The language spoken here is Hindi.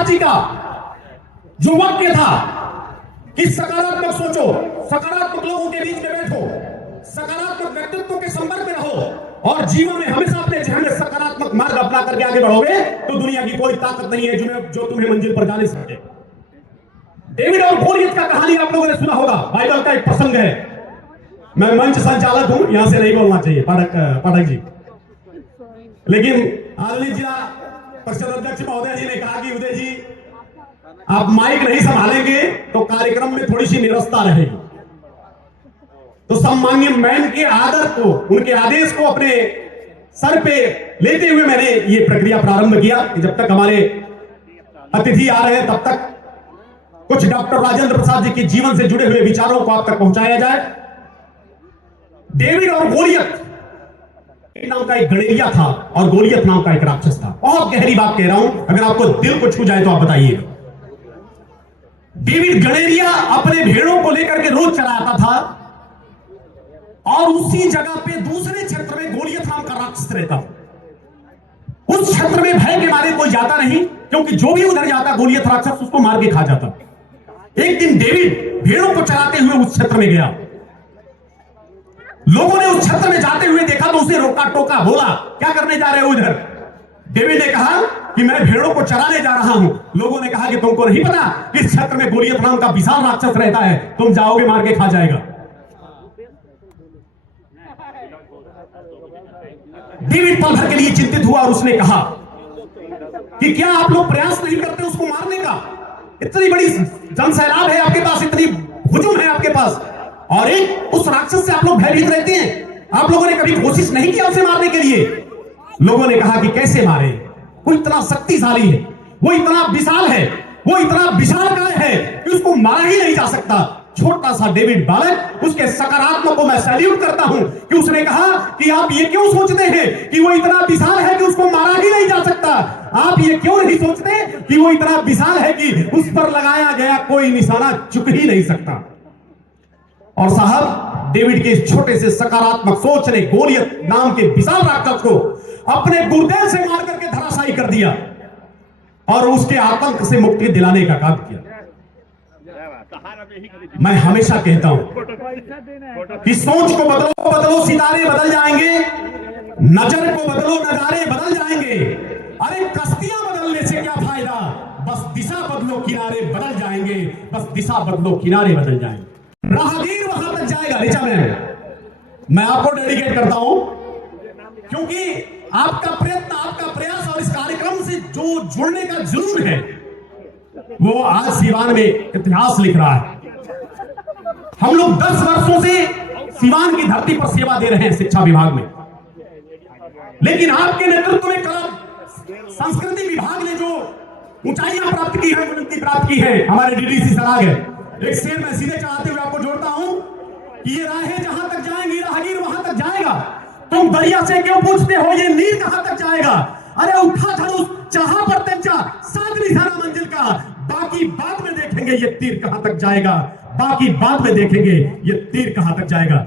कराची का जो वाक्य था कि सकारात्मक सोचो, सकारात्मक लोगों के बीच में बैठो, सकारात्मक व्यक्तित्व के संपर्क में रहो और जीवन में हमेशा अपने जहन में सकारात्मक मार्ग अपना करके आगे बढ़ोगे तो दुनिया की कोई ताकत नहीं है जो तुम्हें मंजिल पर जाने सके। डेविड और गोलियत का कहानी आप लोगों ने सुना होगा, बाइबल का एक प्रसंग है। मैं मंच संचालक हूं, यहां से नहीं बोलना चाहिए पाठक जी, लेकिन आदरणीय जिला परिषद अध्यक्ष महोदय जी ने कहा कि उदय जी आप माइक नहीं संभालेंगे तो कार्यक्रम में थोड़ी सी निरस्ता रहेगी। तो सम्माननीय मैन के आदर को, उनके आदेश को अपने सर पे लेते हुए मैंने ये प्रक्रिया प्रारंभ किया कि जब तक हमारे अतिथि आ रहे हैं तब तक कुछ डॉक्टर राजेंद्र प्रसाद जी के जीवन से जुड़े हुए विचारों को आप तक पहुंचाया जाए। डेविड और गोलियत नाम का एक गणेरिया था और गोलियत नाम का एक राक्षस था। बहुत गहरी बात कह रहा हूं, अगर आपको दिल को छू जाए तो आप बताइएगा। डेविड गणेरिया अपने भेड़ों को लेकर के रोज चलाता था और उसी जगह पे दूसरे क्षेत्र में गोलियत नाम का राक्षस रहता था। उस क्षेत्र में भय के मारे कोई जाता नहीं, क्योंकि जो भी उधर जाता गोलियत राक्षस उसको मार के खा जाता। एक दिन डेविड भेड़ों को चलाते हुए उस क्षेत्र में गया। लोगों ने उस क्षेत्र में जाते हुए देखा तो उसे रोका टोका, बोला क्या करने जा रहे हो उधर? डेविड ने कहा कि मैं भेड़ों को चराने जा रहा हूं। लोगों ने कहा कि तुमको नहीं पता इस क्षेत्र में गोलियत नाम का विशाल राक्षस रहता है, तुम जाओगे मार के खा जाएगा। डेविड पल भर के लिए चिंतित हुआ और उसने कहा कि क्या आप लोग प्रयास नहीं करते उसको मारने का? इतनी बड़ी जनसैलाब है आपके पास, इतनी हुजूम है आपके पास, और एक उस राक्षस से आप लोग भयभीत रहते हैं। आप लोगों ने कभी कोशिश नहीं किया उसे मारने के लिए? लोगों ने कहा कि कैसे मारे, वो इतना शक्तिशाली है, वो इतना विशाल है, वो इतना विशालकाय है कि उसको मारा ही नहीं जा सकता। छोटा सा डेविड बालक, उसके सकारात्मक को मैं सैल्यूट करता हूं कि उसने कहा कि आप ये क्यों सोचते हैं कि वो इतना विशाल है कि उसको मारा ही नहीं जा सकता? आप ये क्यों नहीं सोचते कि वो इतना विशाल है कि उस पर लगाया गया कोई निशाना चुक ही नहीं सकता? और साहब, डेविड के इस छोटे से सकारात्मक सोच ने गोलियत नाम के विशाल राक्षस को अपने गुर्दे से मार करके धराशायी कर दिया और उसके आतंक से मुक्ति दिलाने का काम किया। मैं हमेशा कहता हूं कि सोच को बदलो बदलो सितारे बदल जाएंगे, नजर को बदलो नजारे बदल जाएंगे। अरे कश्तियां बदलने से क्या फायदा, बस दिशा बदलो किनारे बदल जाएंगे, बस दिशा बदलो किनारे बदल जाएंगे। राहगीर वहां तक जाएगा। ऋचा मैं आपको डेडिकेट करता हूं क्योंकि आपका प्रयत्न, आपका प्रयास और इस कार्यक्रम से जो जुड़ने का जुनून है वो आज सिवान में इतिहास लिख रहा है। हम लोग 10 वर्षों से सिवान की धरती पर सेवा दे रहे हैं शिक्षा विभाग में, लेकिन आपके नेतृत्व में कला संस्कृति विभाग ने जो ऊंचाइयां प्राप्त की है, उन्नति प्राप्त की है, हमारे डीडीसी सराग है। एक शेर में सीधे चढ़ाते हुए आपको जोड़ता हूं कि ये राहें जहां तक जाएंगी राहगीर वहां तक जाएगा। तुम दरिया से क्यों पूछते हो ये नीर कहां तक जाएगा? अरे उठा धनुष चाहा पर तेजा, साथ निशाना मंजिल का, बाकी बाद में देखेंगे ये तीर कहां तक जाएगा, बाकी बाद में देखेंगे ये तीर कहां तक जाएगा।